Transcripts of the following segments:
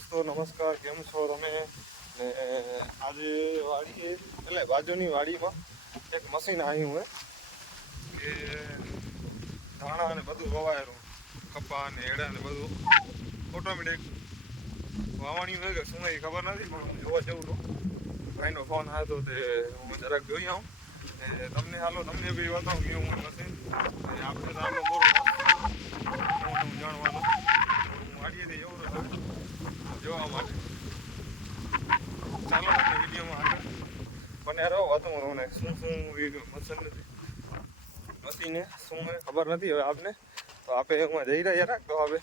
દોસ્તો નમસ્કાર, કેમ છો તમે? ને આજે વાડીએ એટલે બાજુની વાડીમાં એક મશીન આવ્યું હોય કે ધાણા ને બધું વવાયેલું, કપા ને એડા ને બધું ઓટોમેટિક વાવણી હોય કે શું એ ખબર નથી, પણ જોવા જેવું હતું. ભાઈનો ફોન આવ્યો તે હું જરાક જોઈ આવું ને તમને બી બતાવું કેવું હોય મશીન. આપણે તો આટલો બોર હું જાણવાનું હું વાડીએથી એવો હતો જોવા માટે. ચાલો આપણે વિડીયોમાં આગળ બને રહો. હતું ને શું મશીને શું ખબર નથી હવે આપને, તો આપણે એમાં જઈ રહ્યા રાખ. તો હવે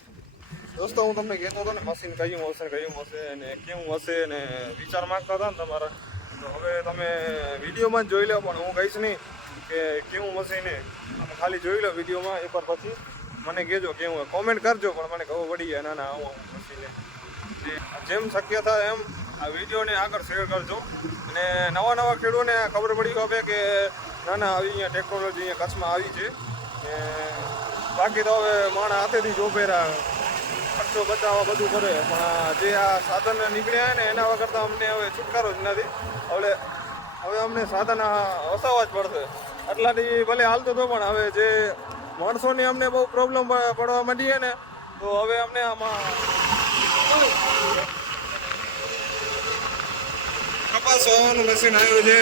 દોસ્તો હું તમને કહેતો હતો ને મશીન કયું હશે ને કેવું હશે ને વિચાર માંગતા હતા ને તમારા, તો હવે તમે વિડીયોમાં જ જોઈ લો. પણ હું કહીશ નહીં કે કેવું મશીન તમે ખાલી જોઈ લો વિડીયોમાં એકવાર, પછી મને કહેજો કેવું કોમેન્ટ કરજો. પણ મને ખબર પડી જાય ના આવું મશીને જેમ શક્ય થાય એમ આ વિડીયોને આગળ શેર કરજો. અને નવા ખેડૂતોને ખબર પડી હવે કે ના આવી અહીંયા ટેકનોલોજી અહીંયા કચ્છમાં આવી છે. બાકી તો હવે માણસ હાથેથી જો પહેરા ખર્ચો બચાવવા બધું કરે, પણ જે આ સાધન નીકળ્યા ને એના વગર તો અમને હવે છુટકારો જ નથી. હવે અમને સાધન વસાવવા જ પડશે. આટલાથી ભલે હાલતો હતો, પણ હવે જે માણસોની અમને બહુ પ્રોબ્લેમ પડવા માંડીએ ને, તો હવે અમને આમાં કપાસ વાવવાનું મશીન આવ્યું છે.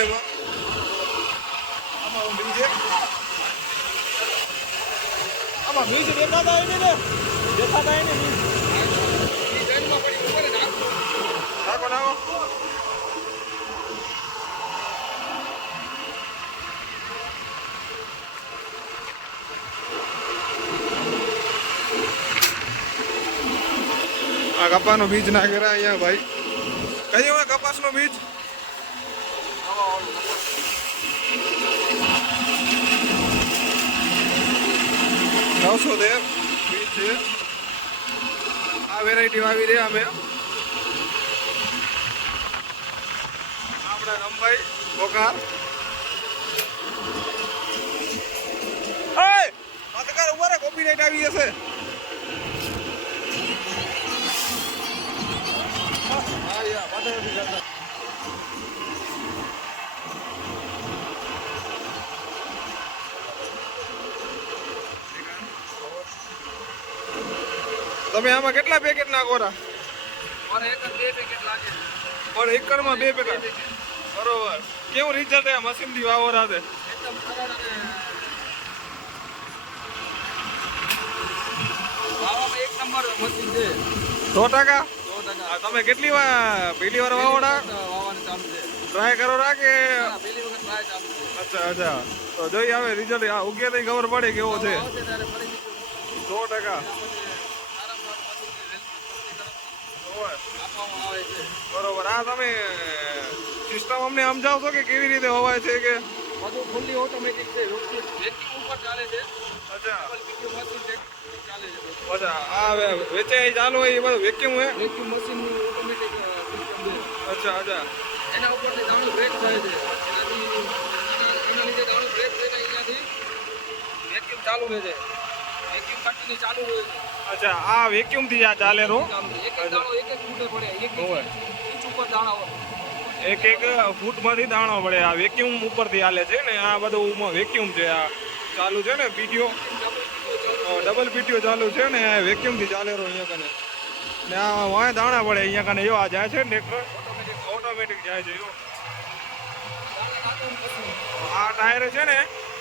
આમાં બીજ દેખાતા નહીં ને, દેખાતા નહીં નાખો. આ કપાસનું બીજ નાખેલા અહીંયા ભાઈ. કયું કપાસનું બીજ? નવસો દેવ બીજ છે. આ વેરાયટી વાવી રહ્યા અમે. આપણા રમભાઈ બોકાર પત્રકાર ઉભા રે, કોપીરાઈટ આવી જશે. તમે આમાં કેટલા પેકેટ નાખો? પણ એકરમાં 2 પેકેટ. બરોબર. કેવું રિઝલ્ટ આ મશીન થી વાવો રાતે? 100%. તમે કેટલી વાર પહેલી વાર વાવડા ટ્રાય કરો કે? અચ્છા. તો જોઈ આવે રિઝલ્ટ ઉગે તો ખબર પડે કેવો છે. 100%. બરોબર. આ તમે સિસ્ટમ અમને સમજાવશો કે કેવી રીતે હોવાય છે? કે બધું ફૂલ્લી ઓટોમેટિક છે, વેક્યુમ ઉપર ચાલે છે. અચ્છા. ચાલે છે. અચ્છા. આ વેચાઈ ચાલુ હોય એ બધું વેક્યુમ હે? વેક્યુમ મશીન ની ઓટોમેટિક સિસ્ટમ છે. અચ્છા. એના ઉપરથી દાણું બ્રેક થાય છે. એના લીધે દાણું બ્રેક થઈને અહીંયાથી વેક્યુમ ચાલુ રહે છે. વેક્યુમ કન્ટિન્યુ ચાલુ રહે છે. અચ્છા. આ વેક્યુમ થી આ ચાલે રો? એક દાણો એક ફૂટે પડે, એક ઇંચ ઉપર દાણા હોય. એક ફૂટ માંથી દાણો પડે. આ વેક્યુમ ઉપરથી હાલે છે ને. આ બધું વેક્યુમ છે. આ ચાલુ છે ને પીટીઓ, ડબલ પીટીઓ ચાલુ છે ને. વેક્યુમ થી ચાલે રો અહીંયા કને. ને આ વાય દાણા પડે અહીંયા કને. આ જાય છે ને ટ્રેક્ટર ઓટોમેટિક જાય છે. આ ટાયર છે ને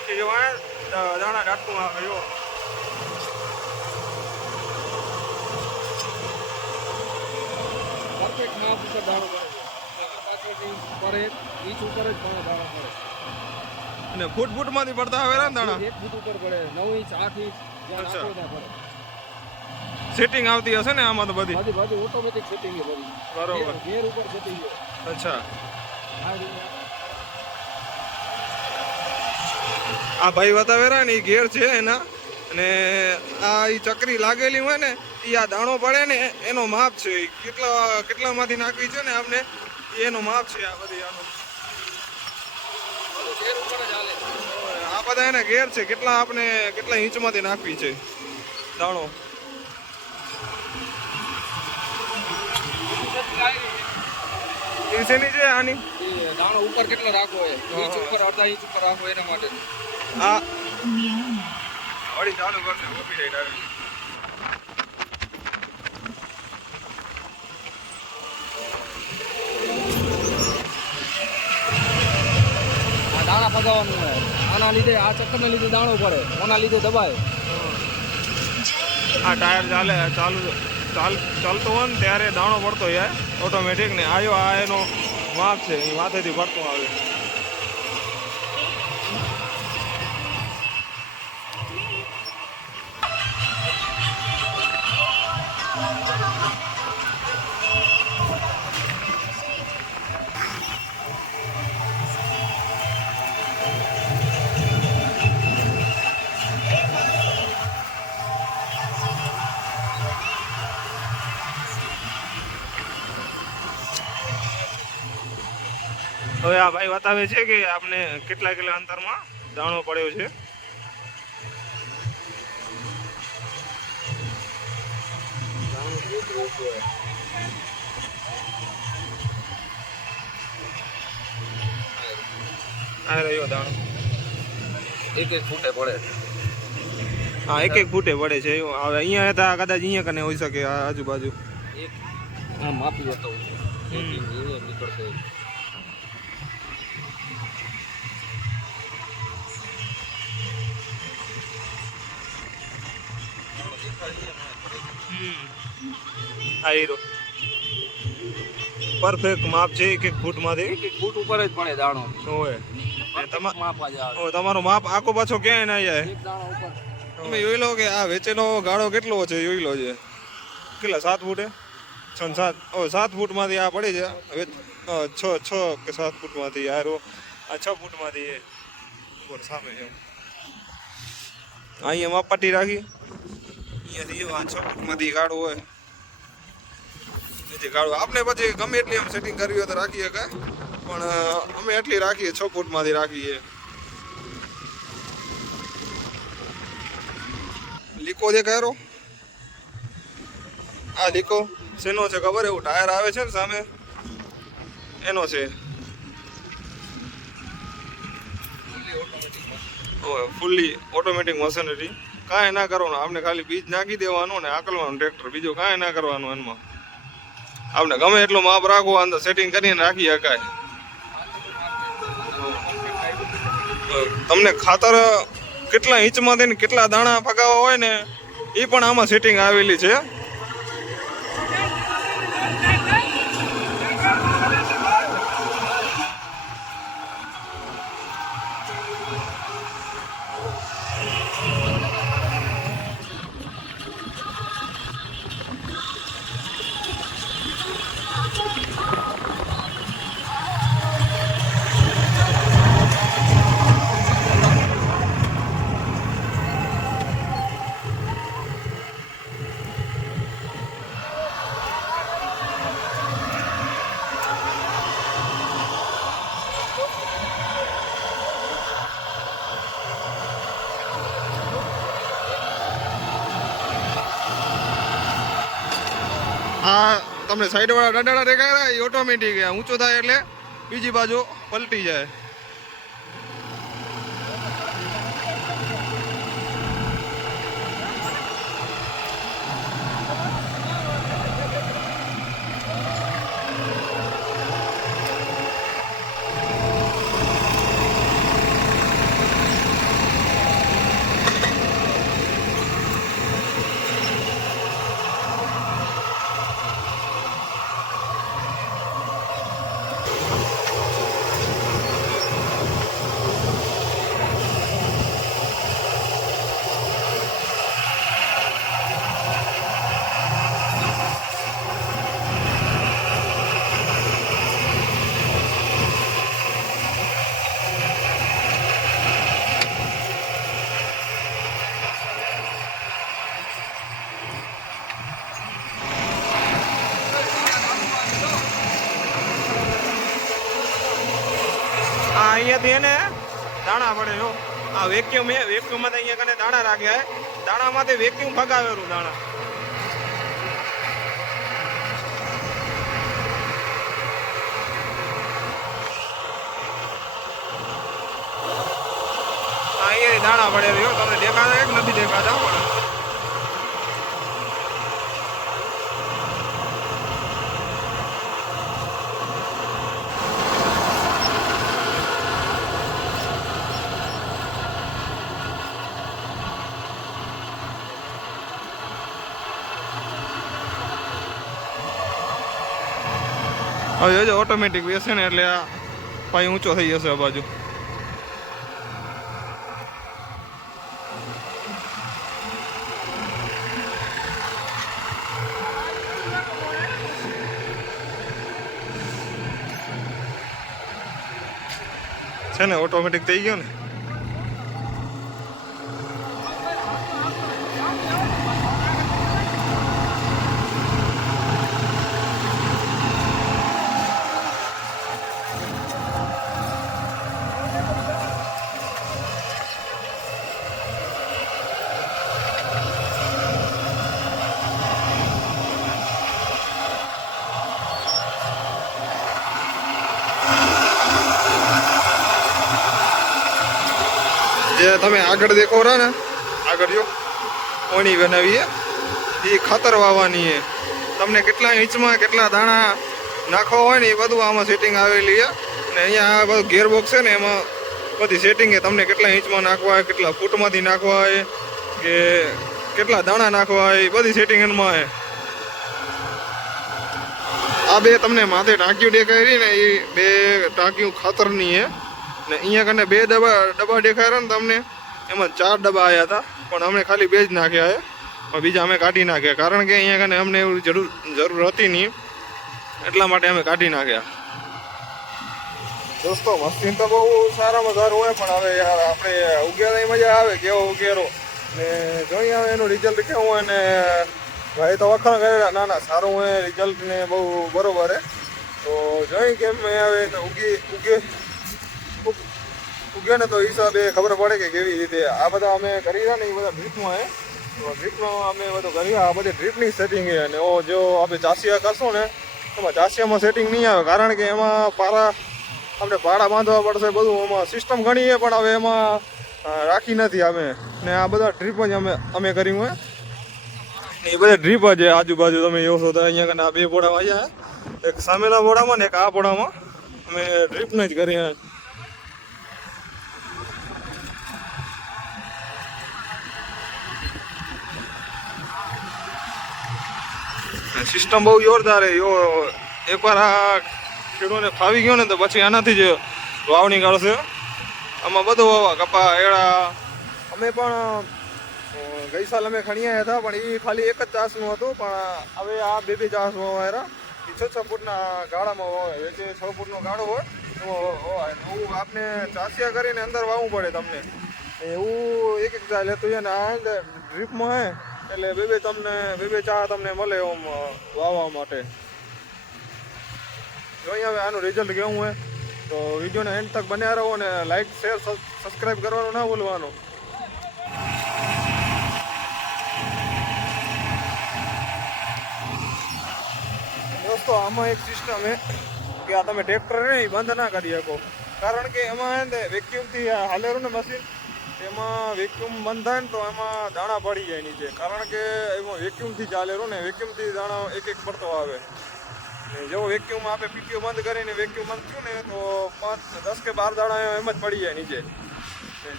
કે વાય દાણા ડાટતું આવે. પરફેક્ટ માપ ઉપર દાણો પડે. પર ઇંચ ઉપર જ દાણા પડે. અને ફૂટ માંથી પડતા આવે ને દાણા? 1 ફૂટ ઉપર પડે, 9 ઇંચ 8 ઇંચ જ્યાં નાખો ત્યાં પડે. સેટિંગ આવતી હશે ને આમાં તો બધી ઓટોમેટિક સેટિંગ છે બધી. બરોબર. ગેર ઉપર સેટિંગ છે. અચ્છા. આ ભાઈ બતાવેરા ને એ ગેર છે એના, અને આ ઈ ચકરી લાગેલી હોય ને એ આ દાણો પડે ને એનો માપ છે. કેટલામાંથી નાખવી છે ને આપણે એનો માપ છે. આ બધી આનો આ બધા એના ગેર છે. કેટલા ઇંચમાંથી નાખવી છે દાણો. એ શેની છે આની? એ દાણો ઉપર કેટલો રાખવો હોય, ઇંચ ઉપર અડધા ઇંચ ઉપર રાખવો એના માટે. આ વળી ચાલુ કરશે કોપીરાઈટ આવે. આ દાણા પગાવવાનું હોય, આના લીધે આ ચક્કરને લીધે દાણો પડે, ઓના લીધે દબાય. આ ટાયર ચાલતો હોય ને ત્યારે દાણો પડતો જાય ઓટોમેટિક ને. આવ્યો આ એનો માપ છે, એ માથેથી પડતો આવે. હવે આ ભાઈ બતાવે છે કે આપણે કેટલા અંતરમાં દાણો પડ્યો છે. આ રહ્યો દાણો, એક ફૂટે પડે. હા, એક ફૂટે પડે છે. હવે અહીંયા હતા કદાચ અહીંયા કને હોઈ શકે, આ આજુબાજુ. એક આ માપી બતાવું નીકળશે. આ હીરો પરફેક્ટ માપ છે, એક ફૂટમાંથી. એક ફૂટ ઉપર જ પડે દાણો હોય. માપ આ જાય. તમારો માપ આખો પાછો ક્યાંય ના જાય. એક દાણો ઉપર તમે જોઈ લો કે આ વેચેલો ગાળો કેટલો છે, જોઈ લો છે. કેટલા 7 ફૂટે 7 ફૂટમાંથી આ પડી છે. હવે 6 કે 7 ફૂટમાંથી આ 6 ફૂટમાંથી ઉપર સામે છે. અહીંયા માપ પટ્ટી રાખી, અહીંયાથી 6 ફૂટમાંથી ગાળો હોય. ગાળો આપણે પછી ગમે એટલી આમ સેટિંગ કરવી હોય તો રાખી શકાય, પણ અમે એટલી રાખીએ, 6 ફૂટમાંથી રાખીએ. લીકો દેખાયો, આ લીકો શેનો છે ખબર? એવું ટાયર આવે છે ને સામે, એનો છે. Fully automatic machinery. કાંઈ ના કરવાનું, આપણે ખાલી બીજ નાખી દેવાનું ને આકલવાનું ટ્રેક્ટર, બીજું કાંઈ ના કરવાનું. એમાં આપણે ગમે એટલું માપ રાખવું, અંદર સેટિંગ કરીને રાખી શકાય. તમને ખાતર કેટલા ઇંચમાંથી ને કેટલા દાણા ફગાવવા હોય ને એ પણ આમાં સેટિંગ આવેલી છે. આ તમને સાઈડ વાળા ડંડાળા દેખાય, એ ઓટોમેટિક ઊંચો થાય એટલે બીજી બાજુ પલટી જાય. અહીંયાથી એને દાણા પડે જો. આ વેક્યુમમાં અહીંયા કને દાણા રાખ્યા, દાણામાંથી વેક્યુમ ફગાવેલું દાણા. દાણા પડે રહ્યો તમને દેખાતા એક નથી દેખાતા પણ હવે ઓટોમેટિક બેસે ને એટલે આ પાઈ ઊંચો થઈ જશે આ બાજુ. છે ને ઓટોમેટિક થઈ ગયો ને. જે તમે આગળ દેખો રહો ને આગળ જો ઓણી બનાવી એ ખાતર વાવવાની છે. તમને કેટલા ઇંચમાં કેટલા દાણા નાખવા હોય ને એ બધું આમાં સેટિંગ આવેલી છે. અને અહીંયા આ બધું ગેરબોક્સ છે ને એમાં બધી સેટિંગ છે. તમને કેટલા ઇંચમાં નાખવા હોય, કેટલા ફૂટમાંથી નાખવા હોય કે કેટલા દાણા નાખવા હોય એ બધી સેટિંગ એમાં છે. આ બે તમને માથે ટાંકીઓ દેખાય ને એ બે ટાંકીઓ ખાતરની છે. ને અહીંયા કને બે ડબ્બા દેખાય ને તમને એમાં 4 ડબ્બા આવ્યા હતા પણ અમે ખાલી 2 જ નાખ્યા છે. પણ બીજા અમે કાઢી નાખ્યા કારણ કે અહીંયા કને અમને એવું જરૂર હતી નહીં એટલા માટે અમે કાઢી નાખ્યા. દોસ્તો મશીન તો બહુ સારામાં સારું હોય પણ હવે યાર આપણે ઉગેરાની મજા આવે કેવો ઉગેરો ને જોઈએ હવે એનું રિઝલ્ટ કેવું હોય ને ભાઈ તો વખાણ કરેલા ના ના સારું હોય રિઝલ્ટ ને બહુ બરોબર હે. તો જોઈ કેમ હવે તો ઉગે ને તો હિસાબે ખબર પડે કે કેવી રીતે આ બધા અમે કરી રહ્યા ને એ બધા ડ્રીપમાં હે. તો ડ્રીપમાં અમે બધું કરી આ બધી ડ્રીપની સેટિંગ છે. અને જો આપણે ચાસિયા કરશું ને એમાં ચાસિયામાં સેટિંગ નહીં આવે કારણ કે એમાં આપણે પાડા બાંધવા પડશે બધું એમાં સિસ્ટમ ઘણી છે પણ હવે એમાં રાખી નથી અમે. ને આ બધા ડ્રીપ જ અમે કર્યું હોય એ બધા ડ્રીપ જ આજુબાજુ તમે જોશો તો અહીંયા કને આ 2 બોડા વાગ્યા એક સામેના બોડામાં ને એક આ બોડામાં અમે ડ્રીપને જ કરી. સિસ્ટમ બહુ જોરદાર છે. એકવાર આ ખેડૂતને ફાવી ગયો ને તો પછી આનાથી જ વાવણી કરશે. આમાં બધું વાવા કપા એડા અમે પણ ગઈ સાલ અમે ખણીયા હતા પણ એ ખાલી એક જ ચાસનું હતું પણ હવે આ 2 ચાસ વાવ્યા એ 6 ફૂટના ગાળામાં વાવે. જે 6 ફૂટનો ગાળો હોય એવું આપને ચાસિયા કરીને અંદર વાવવું પડે તમને એવું એક ચાલ લેતું છે ને આ ડ્રીપમાં હે એટલે 2 તમને 2 ચા તમને મળે એમ વાવવા માટે. જોઈએ હવે આનું રિઝલ્ટ કેવું હોય તો વિડીયોને એન્ડ તક બન્યા રહો ને લાઈક શેર સબસ્ક્રાઈબ કરવાનું ના ભૂલવાનું. દોસ્તો આમાં એક સિસ્ટમ છે કે આ તમે ટ્રેક્ટર નહીં બંધ ના કરી શકો કારણ કે એમાં વેક્યુમથી હાલેરું ને મશીન એમાં વેક્યુમ બંધ થાય ને તો એમાં દાણા પડી જાય નીચે કારણ કે એમાં વેક્યુમથી ચાલેલું ને વેક્યુમથી દાણા એક પડતો આવે. જેવો વેક્યુમ આપણે પીટીઓ બંધ કરીને વેક્યુમ બંધ થયું ને તો 5, 10 કે 12 દાણા એમ જ પડી જાય નીચે.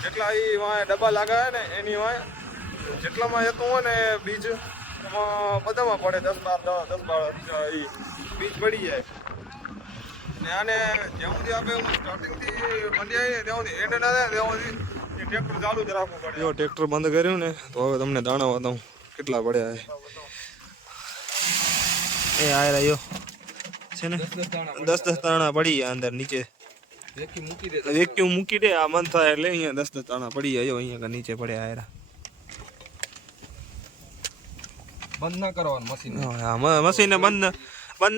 જેટલા એ વાંય ડબ્બા લાગાય ને એની વાંય જેટલામાં જતું હોય ને બીજ એમાં બધામાં પડે 10, 12 એ બીજ પડી જાય. ને આને જ્યાં સુધી આપણે સ્ટાર્ટિંગથી બંધ આવીને ત્યાં સુધી એન્ડ ના થાય ત્યાં સુધી ટ્રેક્ટર ચાલુ જ રાખવું પડે. જો ટ્રેક્ટર બંધ કર્યું ને તો હવે તમને દાણા બતાવું કેટલા પડ્યા એ આ રહ્યો છે ને 10 દાણા પડી ગયા અંદર નીચે વેક્યુમ મૂકી દે આ મન થાય એટલે અહીંયા 10 દાણા પડી ગયા. અહીંયા નીચે પડ્યા આયરા બંધ ના કરવાનું મશીન. હા મશીનને બંધ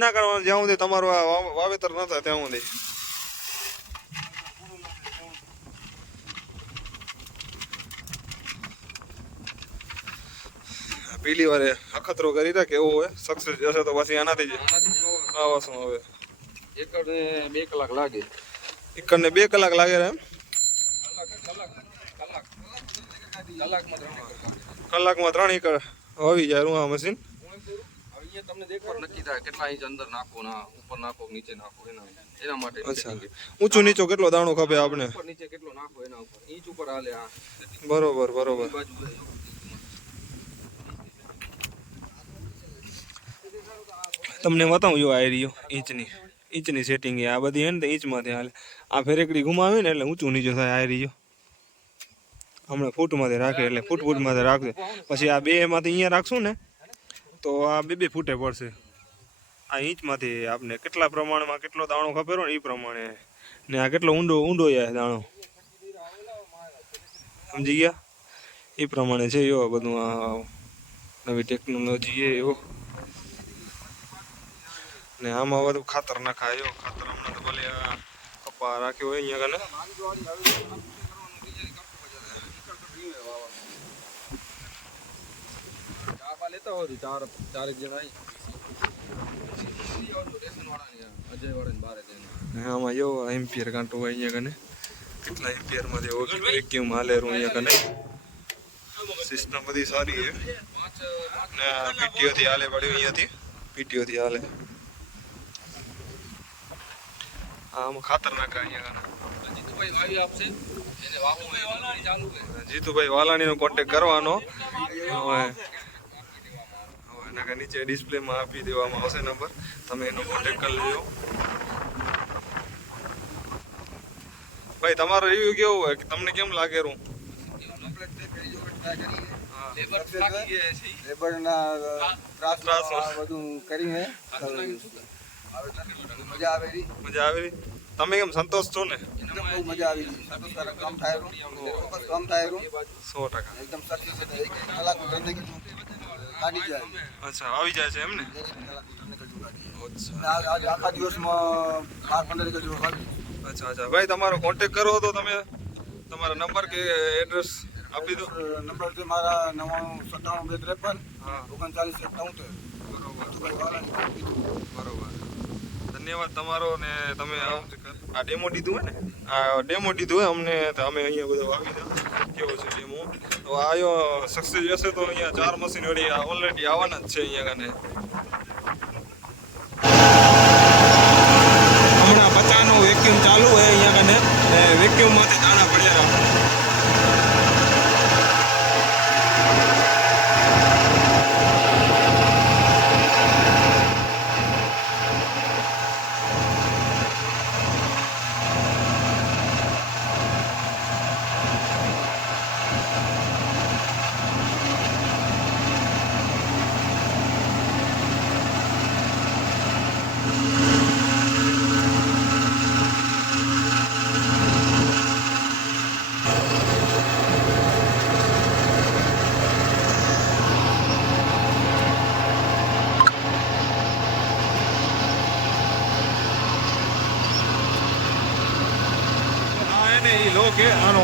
ના કરવાનું જ્યાં સુધી તમારું આ વાવેતર ન થાય ત્યાં સુધી. પેલી વારે અખતરો કરી રહ્યા કેવું હોય સક્સેસ જશે તો પછી આનાથી જ આવાશું. હવે એકડને 2 કલાક લાગે. એકડને 2 કલાક લાગે એમ. કલાકમાં 3 એકર કાપી દે. કલાકમાં 3 એકર આવી જાય રૂઆ મશીન. હવે અહીંયા તમને દેખવાર નક્કી થાય કેટલા ઇંચ અંદર નાખો ના ઉપર નાખો નીચે નાખો એના માટે અચ્છા ઊંચું નીચો કેટલો દાણો ખપે આપણે? ઉપર નીચે કેટલો નાખો એના ઉપર ઇંચ ઉપર હાલે આ બરોબર બરોબર. એ બાજુ હોય. તમને બતાવું જો આ રહ્યો ઇંચની સેટિંગ આ બધી હે ને તો ઇંચમાંથી હાલે. આ ફેરેકડી ઘુમાવી ને એટલે ઊંચું નીચું થાય. આ રહ્યો હમણાં ફૂટમાંથી રાખે એટલે ફૂટમાંથી રાખશે. પછી આ 2 માંથી અહીંયા રાખશું ને તો આ 2 ફૂટે પડશે. આ ઇંચમાંથી આપને કેટલા પ્રમાણમાં કેટલો દાણો ખપેરો ને એ પ્રમાણે. ને આ કેટલો ઊંડો જાય દાણો, સમજી ગયા? એ પ્રમાણે છે એવો બધું આ નવી ટેકનોલોજી એ એવો. ને આમાં બધું ખાતર નખાય. ખાતર હમણાં તો ભલે આ કપા રાખ્યો હોય અહીંયા કને. લેતા હોય ચાર જણા અજય વાળા બારે આમાં જો એમ્પિયર કાંટો હોય અહીંયા કને. કેટલા એમ્પિયરમાંથી વેક્યુમ હાલેરું અહીંયા કને. સિસ્ટમ બધી સારી છે. ને પીટીઓથી હાલે પડ્યું અહીંયાથી. પીટીઓથી હાલે. આમાં ખાતર નાખા અહીંયા કને. જીતુભાઈ વાવી આપશે એને વાવવું હોય ચાલુ છે. જીતુભાઈ વાલાણીનો કોન્ટેક્ટ કરવાનો હોય. નીચે ડિસ્પ્લેમાં આપી દેવામાં આવશે નંબર, તમે એનો કોન્ટેક્ટ કરી લેજો. ભાઈ તમારો રિવ્યુ કેવો હોય, તમને કેમ લાગે? મજા આવેલી. તમે કેમ સંતોષ છો ને? બહુ મજા આવી. કામ થાય 100%. એકદમ સરખી છે. એક કલાક ગાડી જાય. અચ્છા આવી જાય છે એમ ને? આખા દિવસમાં 12-15 એકર જેવું વાવી. અચ્છા ભાઈ તમારો કોન્ટેક્ટ કરો તો તમે તમારા નંબર કે એડ્રેસ આપી દો. નંબર છે મારા 97 253 બરોબર. ધન્યવાદ તમારો. ને તમે આ ડેમો દીધું હોય ને, આ ડેમો દીધું હોય અમને, તો અમે અહીંયા બધા વાવી દો કેવો છે ડેમો. તો આયો સક્સેસ જશે તો અહીંયા 4 મશીન વળી ઓલરેડી આવવાના જ છે અહીંયા કને. હમણાં 50નો વેક્યુમ ચાલુ હોય અહીંયા કને. વેક્યુમમાંથી દાણા પડ્યા. કે આનો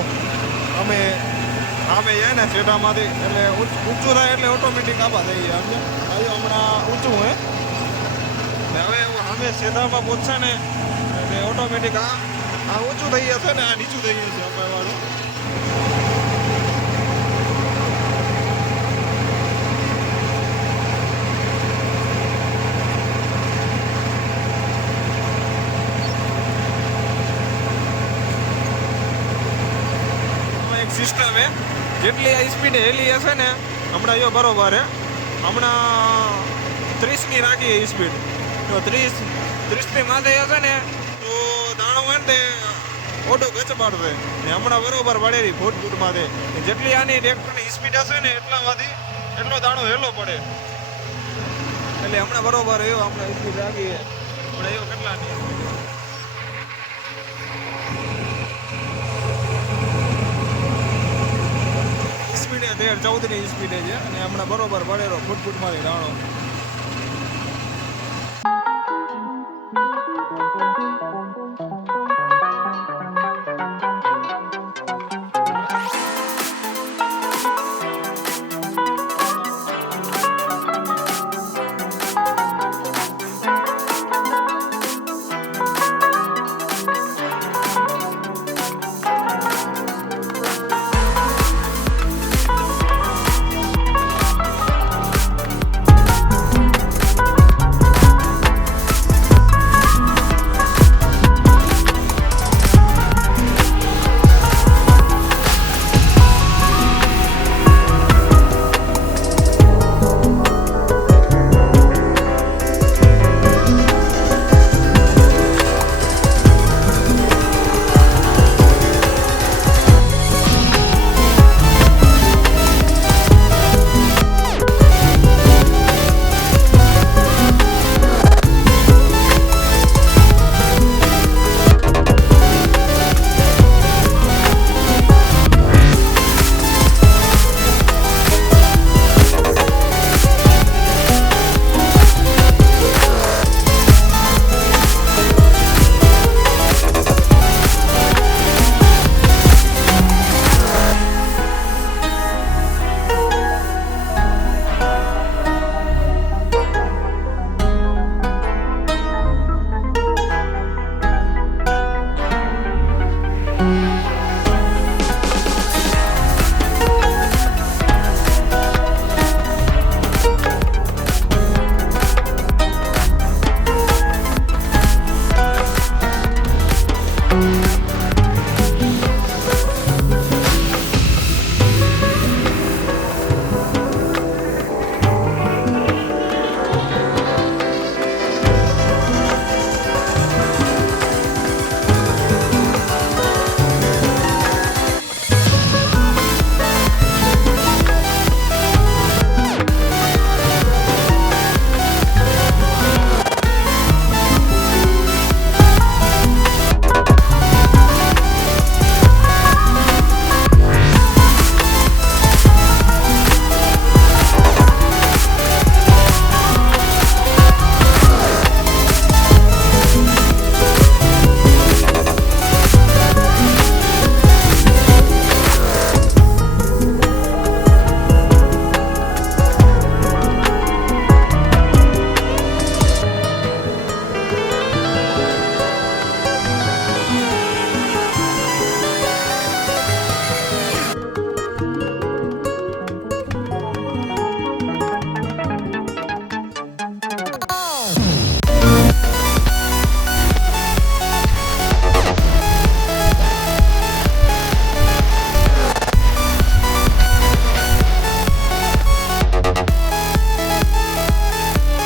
અમે જાય ને સેટામાંથી એટલે ઊંચું થાય એટલે ઓટોમેટિક આબા થઈ જાય. સમજે આવ્યો હમણાં ઊંચું હે ને હવે અમે સેટામાં પહોંચશે ને એટલે ઓટોમેટિક આ ઊંચું થઈ જશે ને આ નીચું થઈ જશે અપાવાળું. સિસ્ટમ હે જેટલી આ સ્પીડ હેલી હશે ને હમણાં જો બરોબર હે હમણાં 30ની રાખી સ્પીડ તો 30ની માથે હશે ને તો દાણો હોય ને તે ઓટો ગચપાડશે ને હમણાં બરોબર પડેલી ફૂટમાંથી જેટલી આની ટ્રેક્ટરની સ્પીડ હશે ને એટલામાંથી એટલો દાણો હેલો પડે એટલે હમણાં બરોબર એવો હમણાં સ્પીડ રાખી હમણાં એવો કેટલાની સ્પીડે 13-14ની સ્પીડે છે અને હમણાં બરોબર પડેલો ફૂટમાંથી દાણો